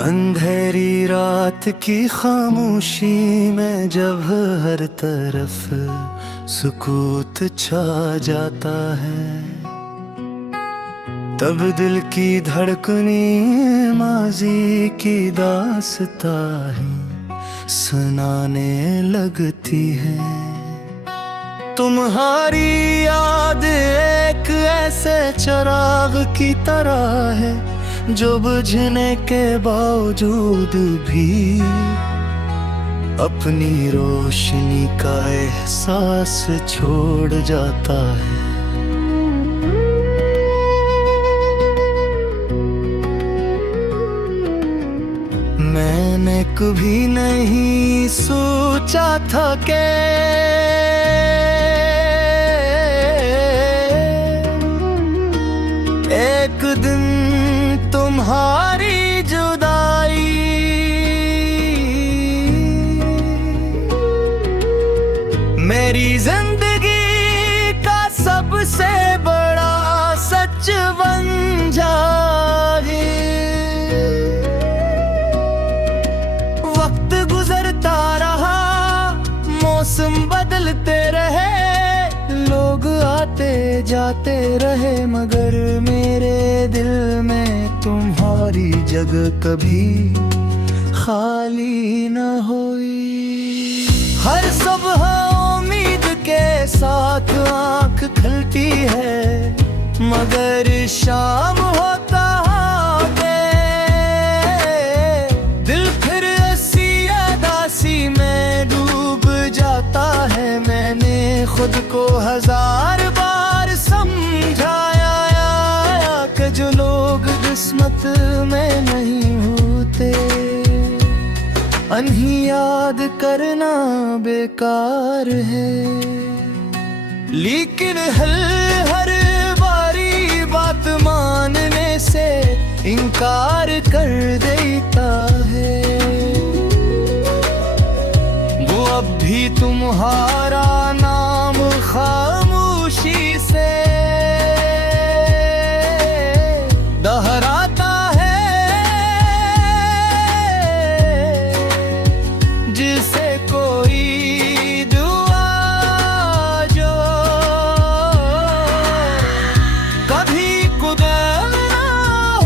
अंधेरी रात की खामोशी में जब हर तरफ सुकूत छा जाता है, तब दिल की धड़कनी माजी की दास्तां सुनाने लगती है। तुम्हारी याद एक ऐसे चिराग की तरह है जो बुझने के बावजूद भी अपनी रोशनी का एहसास छोड़ जाता है। मैंने कभी नहीं सोचा था कि एक दिन तुम्हारी जुदाई मेरी जिंदगी का सबसे बड़ा सच बन जाए। वक्त गुजरता रहा, मौसम बदलते रहे, लोग आते जाते रहे, मगर मेरे दिल में तुम्हारी जगह कभी खाली न हुई। हर सुबह उम्मीद के साथ आँख खुलती है, मगर शाम होता दिल फिर ऐसी अदासी में डूब जाता है। मैंने खुद को 1000 बार समझाया कि जो लोग किस्मत में नहीं होते, उन्हें याद करना बेकार है। लेकिन हर बारी बात मानने से इनकार कर देता है। वो अब भी तुम्हारा नाम खामोशी से दोहराता है, जिसे कोई दुआ जो कभी कुदर ना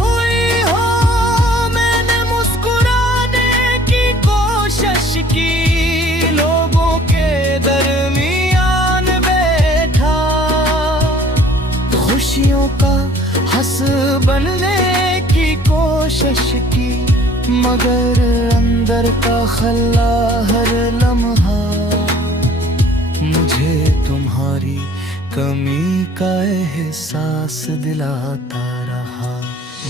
हुई हो। मैंने मुस्कुराने की कोशिश की, लोगों के दरमियान बैठा, खुशियों का हंस बनने की कोशिश की, मगर अंदर का खल्ला हर लम्हा मुझे तुम्हारी कमी का एहसास दिलाता रहा।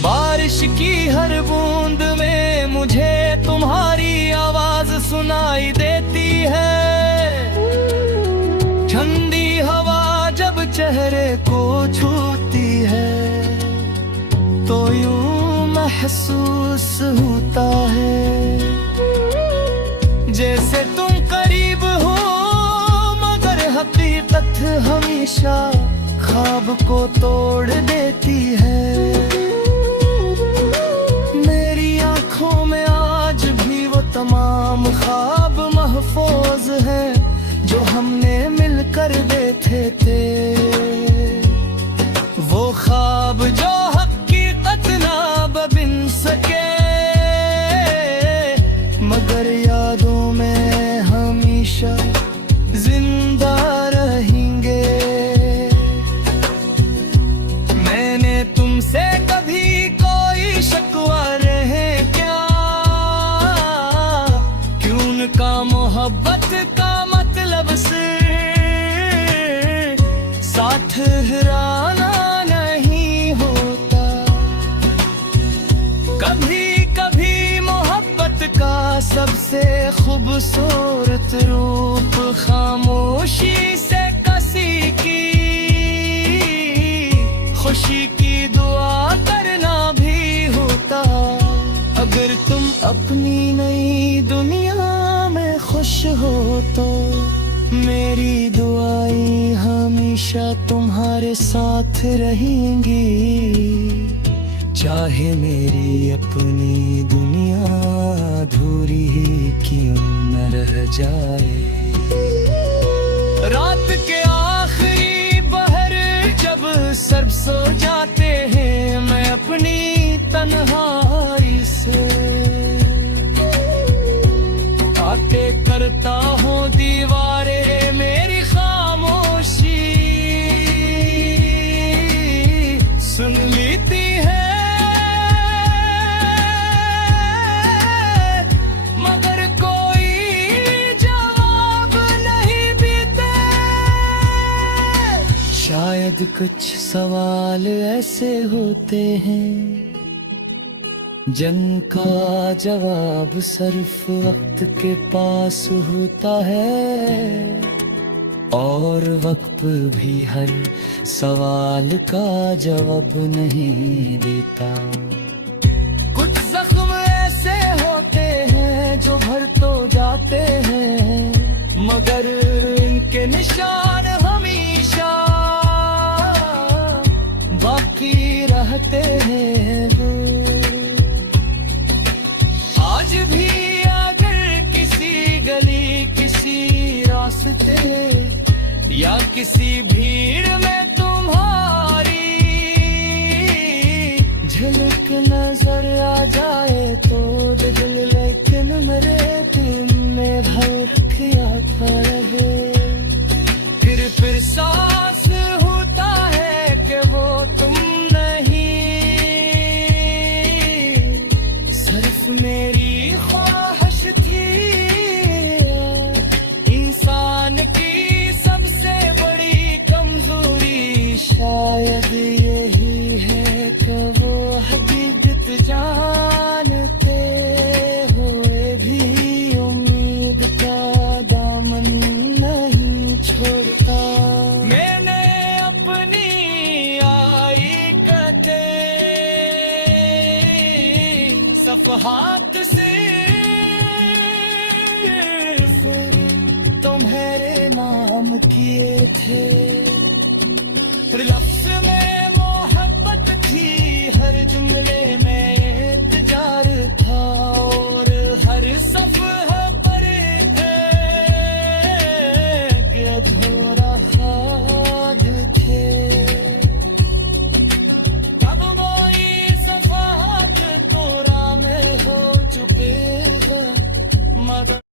बारिश की हर बूंद में मुझे तुम्हारी आवाज सुनाई देती है। ठंडी हवा जब चेहरे को छूती है तो यूं महसूस होता है जैसे तुम करीब हो, मगर हकीकत हमेशा ख्वाब को तोड़ देती है। मेरी आंखों में आज भी वो तमाम ख्वाब महफूज हैं जो हमने मिलकर देखे थे। वो ख्वाब जो हकीकत ना बन सके, मगर यादों में हमेशा जिंदा रहेंगे। मैंने तुमसे कभी कोई शिकवा रहे क्या, क्यों उनका मोहब्बत का मतलब से साथ हराना नहीं होता। कभी कभी मोहब्बत का सबसे खूबसूरत रूप खामोशी से किसी की खुशी की दुआ करना भी होता। अगर तुम अपनी नई दुनिया में खुश हो तो मेरी दुआएं हमेशा तुम्हारे साथ रहेंगी, चाहे मेरी अपनी दुनिया अधूरी ही क्यों न रह जाए। रात के आखिरी पहर जब सब सो जाते हैं, मैं अपनी तन्हाई से बातें करता हूँ दीवारें मेरी खामोशी सुन लेती है, मगर कोई जवाब नहीं देते। शायद कुछ सवाल ऐसे होते हैं जिनका जवाब सिर्फ वक्त के पास होता है, और वक्त भी हर सवाल का जवाब नहीं देता। कुछ जख्म ऐसे होते हैं जो भर तो जाते हैं, मगर इनके निशान हमेशा बाकी रहते हैं। आज भी अगर किसी गली, किसी रास्ते या किसी भीड़ में तुम्हारी झलक नजर आ जाए तो दिल, लेकिन मेरे दिल में भर किया रहे। फिर सांस होता है कि वो तुम नहीं, सिर्फ मेरी ख्वाहिश थी। इंसान की सबसे बड़ी कमजोरी शायद यही है कि वो हकीकत जानते हुए भी उम्मीद का दामन नहीं छोड़ता। मैंने अपनी आई कटे सफ़हात से तुम्हारे नाम किए थे, लफ्ज़ में